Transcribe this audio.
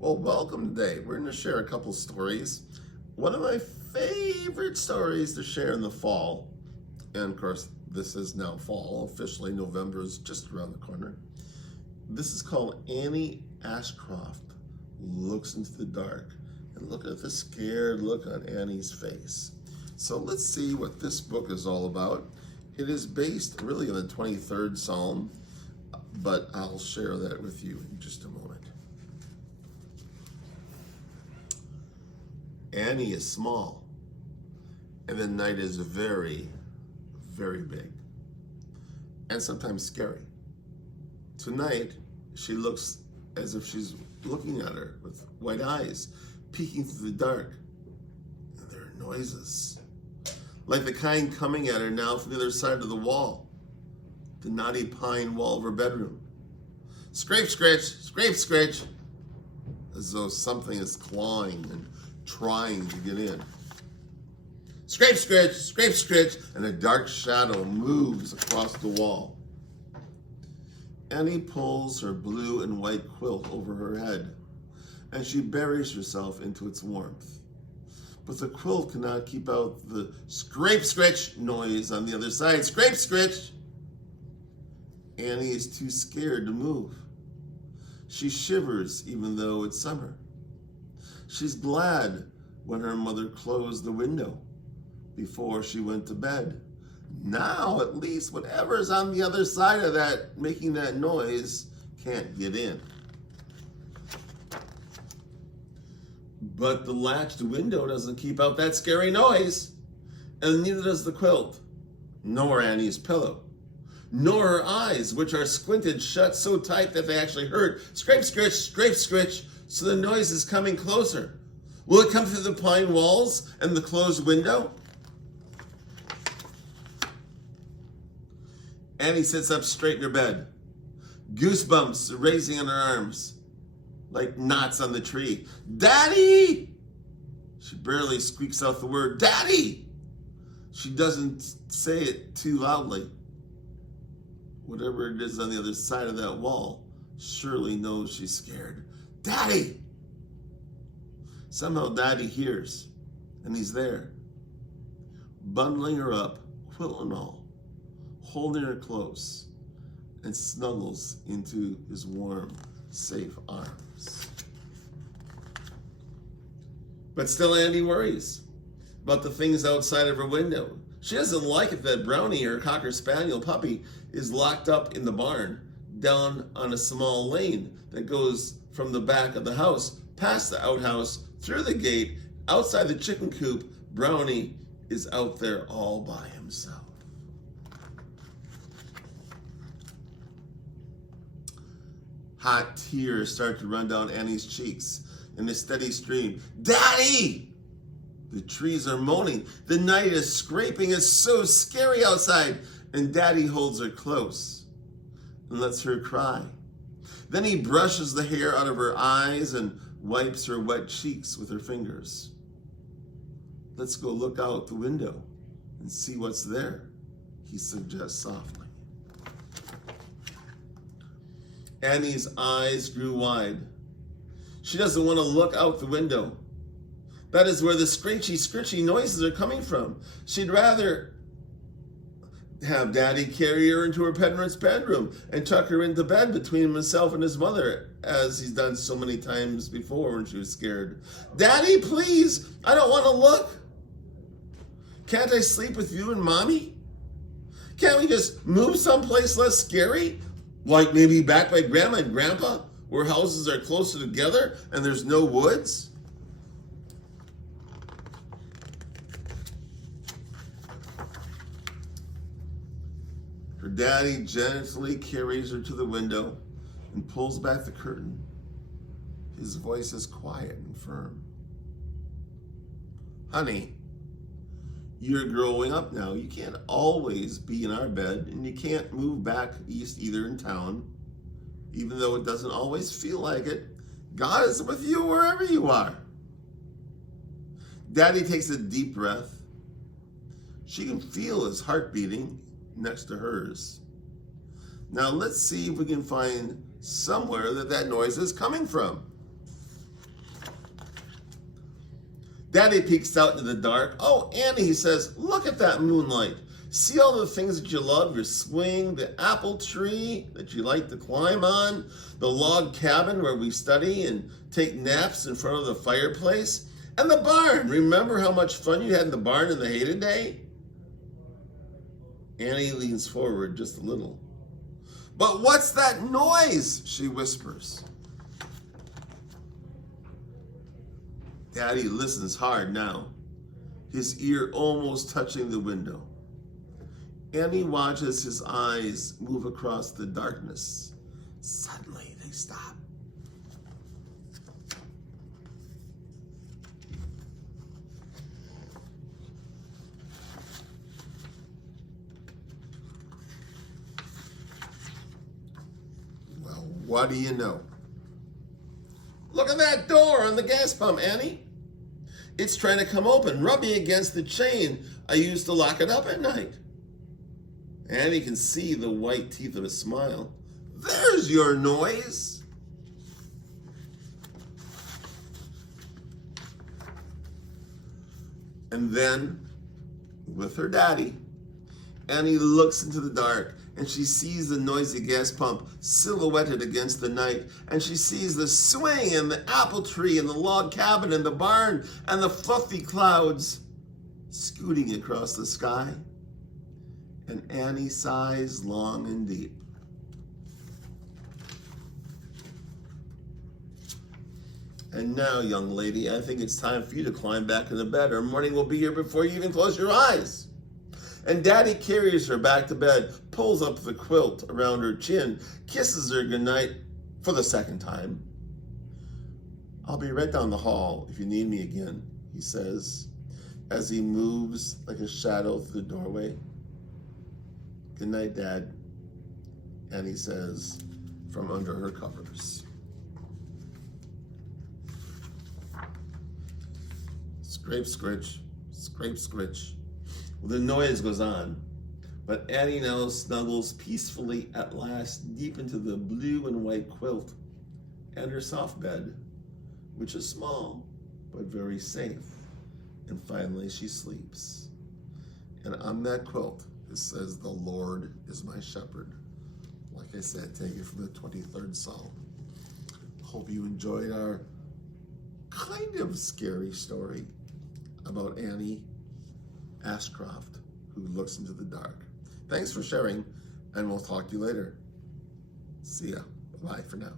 Well, welcome today. We're going to share a couple stories. One of my favorite stories to share in the fall, and of course, this is now fall. Officially, November is just around the corner. This is called Annie Aschcroft Looks into the Dark. And look at the scared look on Annie's face. So let's see what this book is all about. It is based really on the 23rd Psalm, but I'll share that with you in just a moment. Annie is small, and the night is very, very big, and sometimes scary. Tonight, she looks as if she's looking at her with white eyes, peeking through the dark. And there are noises, like the kind coming at her now from the other side of the wall, the knotty pine wall of her bedroom. Scrape, scratch, scrape, scratch, as though something is clawing and trying to get in. Scrape, scratch, and a dark shadow moves across the wall. Annie pulls her blue and white quilt over her head, and she buries herself into its warmth. But the quilt cannot keep out the scrape, scratch noise on the other side. Scrape, scratch! Annie is too scared to move. She shivers even though it's summer. She's glad when her mother closed the window before she went to bed. Now, at least, whatever's on the other side of that, making that noise, can't get in. But the latched window doesn't keep out that scary noise, and neither does the quilt, nor Annie's pillow, nor her eyes, which are squinted shut so tight that they actually hurt. Scrape, scratch, so the noise is coming closer. Will it come through the pine walls and the closed window? Annie sits up straight in her bed, goosebumps raising in her arms like knots on the tree. Daddy! She barely squeaks out the word, Daddy! She doesn't say it too loudly. Whatever it is on the other side of that wall surely knows she's scared. Daddy! Somehow Daddy hears, and he's there, bundling her up, quilt and all, holding her close, and snuggles into his warm, safe arms. But still Annie worries about the things outside of her window. She doesn't like it that Brownie, her Cocker Spaniel puppy, is locked up in the barn, down on a small lane that goes from the back of the house, past the outhouse, through the gate, outside the chicken coop. Brownie is out there all by himself. Hot tears start to run down Annie's cheeks in a steady stream. Daddy! The trees are moaning. The night is scraping. It's so scary outside. And Daddy holds her close and lets her cry. Then he brushes the hair out of her eyes and wipes her wet cheeks with her fingers. Let's go look out the window and see what's there, he suggests softly. Annie's eyes grew wide. She doesn't want to look out the window. That is where the scritchy noises are coming from. She'd rather have Daddy carry her into her parents' bedroom and tuck her into bed between himself and his mother, as he's done so many times before when she was scared. Daddy, please, I don't want to look. Can't I sleep with you and Mommy? Can't we just move someplace less scary? Like maybe back by Grandma and Grandpa, where houses are closer together and there's no woods? Her daddy gently carries her to the window and pulls back the curtain. His voice is quiet and firm. Honey, you're growing up now. You can't always be in our bed, and you can't move back east either in town, even though it doesn't always feel like it. God is with you wherever you are. Daddy takes a deep breath. She can feel his heart beating next to hers. Now let's see if we can find somewhere that noise is coming from. Daddy peeks out into the dark. Oh, Annie, he says, look at that moonlight. See all the things that you love, your swing, the apple tree that you like to climb on, the log cabin where we study and take naps in front of the fireplace, and the barn. Remember how much fun you had in the barn in the hay day? Annie leans forward just a little. But what's that noise? She whispers. Daddy listens hard now, his ear almost touching the window. Annie watches his eyes move across the darkness. Suddenly, they stop. Well, what do you know? Look at that door on the gas pump, Annie. It's trying to come open, rubbing against the chain I used to lock it up at night. Annie can see the white teeth of a smile. There's your noise. And then, with her daddy, Annie looks into the dark and she sees the noisy gas pump silhouetted against the night, and she sees the swing and the apple tree and the log cabin and the barn and the fluffy clouds scooting across the sky. And Annie sighs long and deep. And now, young lady, I think it's time for you to climb back into bed, or morning will be here before you even close your eyes. And Daddy carries her back to bed, pulls up the quilt around her chin, kisses her goodnight for the second time. I'll be right down the hall if you need me again, he says, as he moves like a shadow through the doorway. Good night, Dad, Annie says from under her covers. Scrape, scritch, scrape, scritch. Well, the noise goes on, but Annie now snuggles peacefully at last deep into the blue and white quilt and her soft bed, which is small but very safe. And finally she sleeps. And on that quilt, it says, "The Lord is my shepherd." Like I said, taken from the 23rd Psalm. Hope you enjoyed our kind of scary story about Annie Aschcroft, who looks into the dark. Thanks for sharing, and we'll talk to you later. See ya. Bye for now.